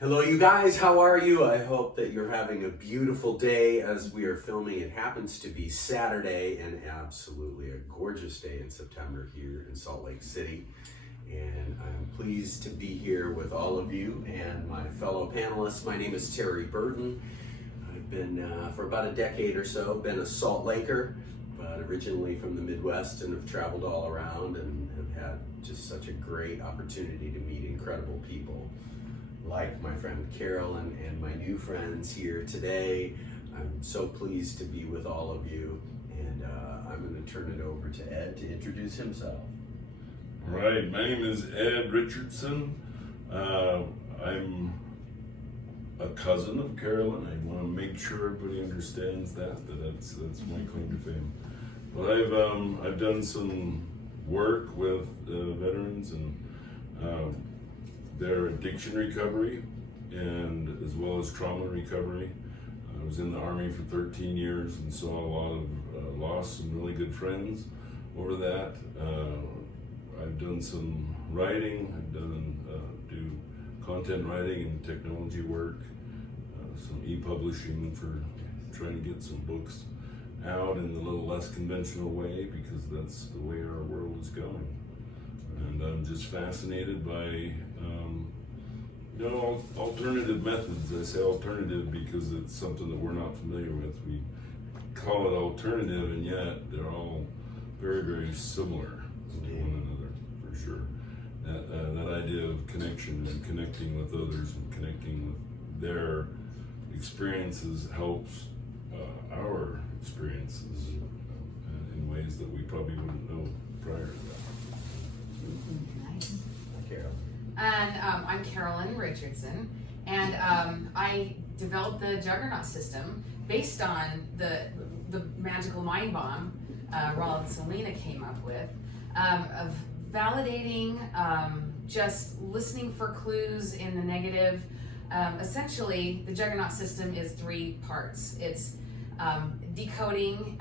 Hello, you guys. How are you? I hope that you're having a beautiful day as we are filming. It happens to be Saturday and absolutely a gorgeous day in September here in Salt Lake City. And I'm pleased to be here with all of you and my fellow panelists. My name is Terry Burton. I've been, for about a decade or so, been a Salt Laker, but originally from the Midwest and have traveled all around and have had just such a great opportunity to meet incredible people like my friend Carolyn and my new friends here today. I'm so pleased to be with all of you, and I'm going to turn it over to Ed to introduce himself. All right, my name is Ed Richardson. I'm a cousin of Carolyn. I want to make sure everybody understands that's my claim to fame. But I've done some work with veterans and their addiction recovery, and as well as trauma recovery. I was in the Army for 13 years and saw a lot of lost some really good friends over that. I've done some writing. I've done do content writing and technology work, some e-publishing for trying to get some books out in a little less conventional way, because that's the way our world is going. And I'm just fascinated by alternative methods. I say alternative because it's something that we're not familiar with. We call it alternative, and yet they're all very, very similar to one another, for sure. That idea of connection and connecting with others and connecting with their experiences helps our experiences in ways that we probably wouldn't know prior to that. Nice. Carol. And I'm Carolyn Richardson, and I developed the JuggerKnot system based on the magical mind bomb Raland and Salina came up with, of validating, just listening for clues in the negative. Essentially, the JuggerKnot system is 3 parts. It's decoding.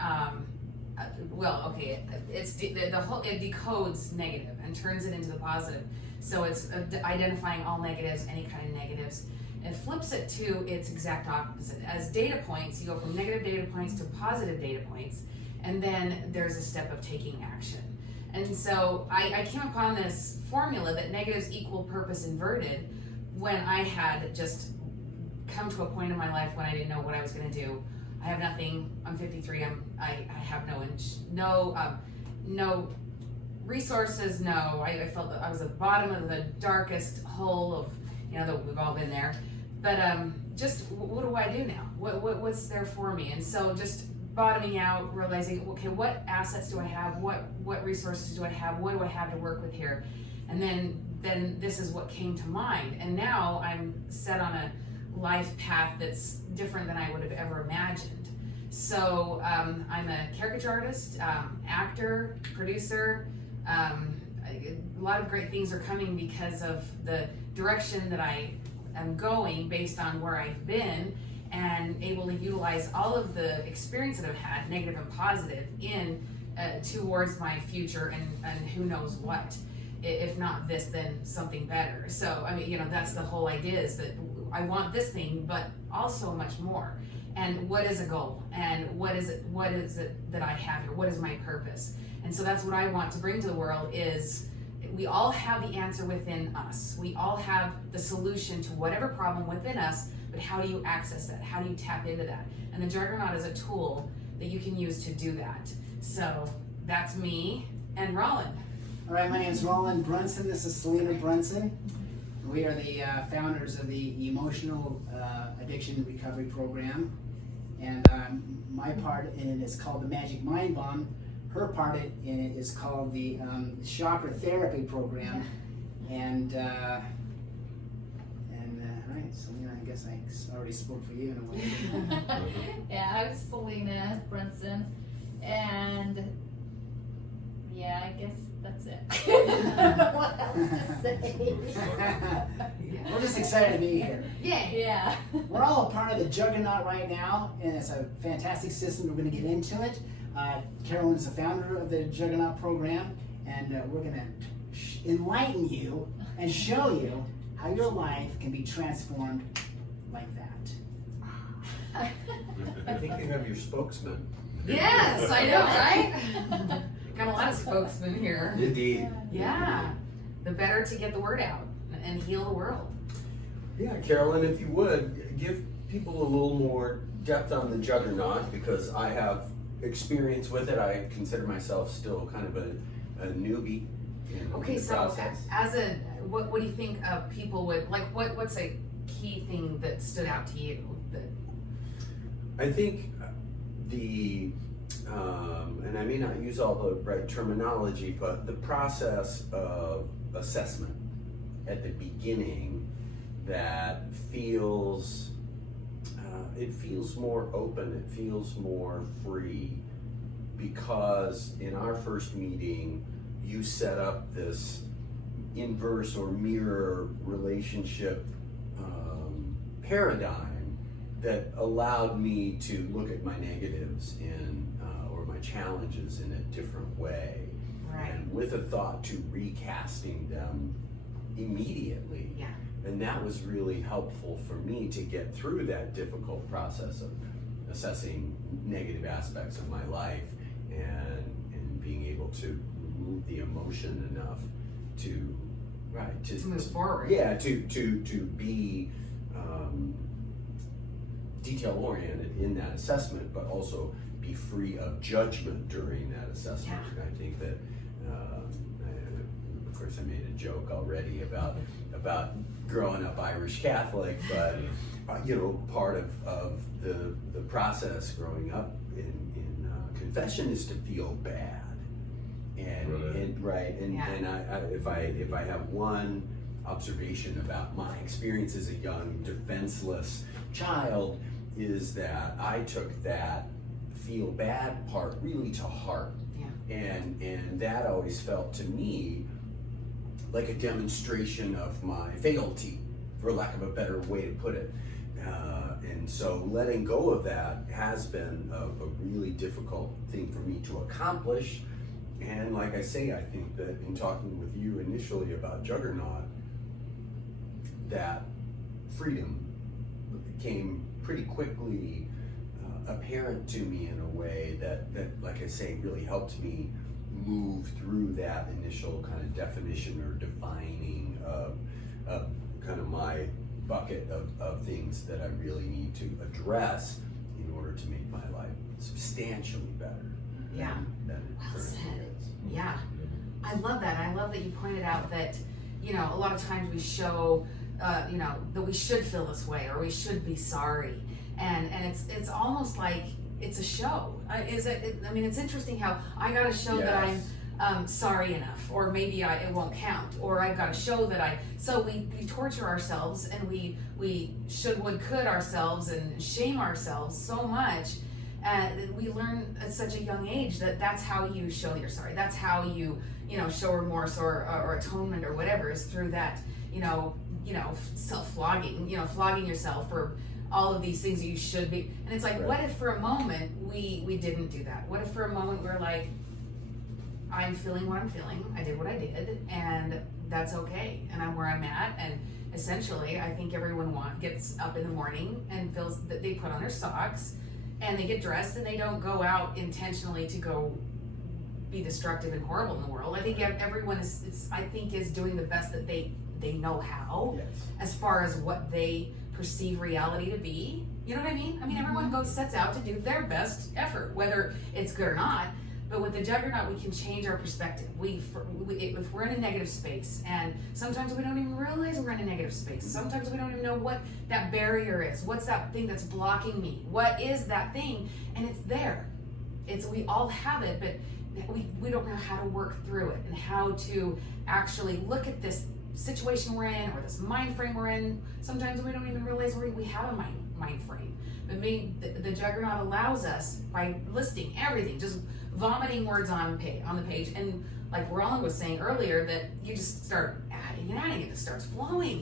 It decodes negative and turns it into the positive. So it's identifying all negatives, any kind of negatives. It flips it to its exact opposite. As data points, you go from negative data points to positive data points, and then there's a step of taking action. And so I came upon this formula that negatives equal purpose inverted when I had just come to a point in my life when I didn't know what I was going to do. I have nothing. I'm 53. I have no resources. No, I felt that I was at the bottom of the darkest hole of, that we've all been there. But just what do I do now? What's there for me? And so just bottoming out, realizing, okay, what assets do I have? What resources do I have? What do I have to work with here? And then this is what came to mind. And now I'm set on a life path that's different than I would have ever imagined. So I'm a caricature artist, actor, producer. A lot of great things are coming because of the direction that I am going based on where I've been, and able to utilize all of the experience that I've had, negative and positive, in towards my future and who knows what. If not this, then something better. So, that's the whole idea, is that I want this thing, but also much more. And what is a goal? And what is it that I have here? What is my purpose? And so that's what I want to bring to the world, is we all have the answer within us. We all have the solution to whatever problem within us, but how do you access that? How do you tap into that? And the JuggerKnot is a tool that you can use to do that. So that's me and Raland. All right, my name is Raland Brunson. This is Salina Brunson. We are the founders of the Emotional Addiction Recovery Program. And my part in it is called the Magic Mind Bomb. Her part in it is called the Chakra Therapy Program. And all right, Salina, I guess I already spoke for you in a way. Yeah, I'm Salina Brunson, and yeah, I guess that's it. What else to say? We're just excited to be here. Yeah. We're all a part of the JuggerKnot right now, and it's a fantastic system. We're going to get into it. Carolyn is the founder of the JuggerKnot program, and we're going to enlighten you and show you how your life can be transformed like that. I think you have your spokesman. Yes, I know, right? Got a lot of spokesmen here. Indeed. Yeah, the better to get the word out and heal the world. Yeah, Carolyn, if you would, give people a little more depth on the JuggerKnot, because I have experience with it. I consider myself still kind of a newbie in Okay, the so process. as a, what do you think people would, like, what's a key thing that stood out to you? That I think and I may not use all the right terminology, but the process of assessment at the beginning that feels, it feels more open, it feels more free, because in our first meeting, you set up this inverse or mirror relationship paradigm that allowed me to look at my negatives or my challenges in a different way, right? and with a thought to recasting them immediately. Yeah. And that was really helpful for me to get through that difficult process of assessing negative aspects of my life and being able to remove the emotion enough to move forward. Yeah, to be detail oriented in that assessment, but also be free of judgment during that assessment. Yeah. I think that, of course, I made a joke already about growing up Irish Catholic, but part of the process growing up in confession is to feel bad, and if I have one observation about my experience as a young defenseless child, is that I took that feel bad part really to heart. Yeah. And that always felt to me like a demonstration of my fealty, for lack of a better way to put it. And so letting go of that has been a really difficult thing for me to accomplish. And like I say, I think that in talking with you initially about JuggerKnot, that freedom became pretty quickly apparent to me in a way that, like I say, really helped me move through that initial kind of definition or defining of kind of my bucket of things that I really need to address in order to make my life substantially better Yeah. than it Well currently said. is. Yeah, I love that. I love that you pointed out that, a lot of times we show, that we should feel this way or we should be sorry, and it's almost like it's a show. It's interesting how I got to show that I'm sorry enough, or maybe it won't count, or I've got to show that so we torture ourselves, and we should, would, could ourselves, and shame ourselves so much. We learn at such a young age that that's how you show you're sorry. That's how you show remorse or atonement or whatever, is through that self-flogging, flogging yourself for all of these things that you should be. And it's like, Right. what if for a moment we didn't do that? What if for a moment we're like, I'm feeling what I'm feeling, I did what I did, and that's okay, and I'm where I'm at. And essentially, I think everyone gets up in the morning and feels that they put on their socks and they get dressed, and they don't go out intentionally to go be destructive and horrible in the world. I think everyone is doing the best that they know how, Yes. as far as what they perceive reality to be. You know what I mean? Everyone sets out to do their best effort, whether it's good or not. But with the JuggerKnot, we can change our perspective. If we're in a negative space, and sometimes we don't even realize we're in a negative space. Sometimes we don't even know what that barrier is. What's that thing that's blocking me? What is that thing? And it's there. We all have it, but we don't know how to work through it and how to actually look at this situation we're in, or this mind frame we're in. Sometimes we don't even realize we have a mind frame. But the JuggerKnot allows us, by listing everything, just vomiting words on the page, and like Raland was saying earlier, that you just start adding and adding, it just starts flowing.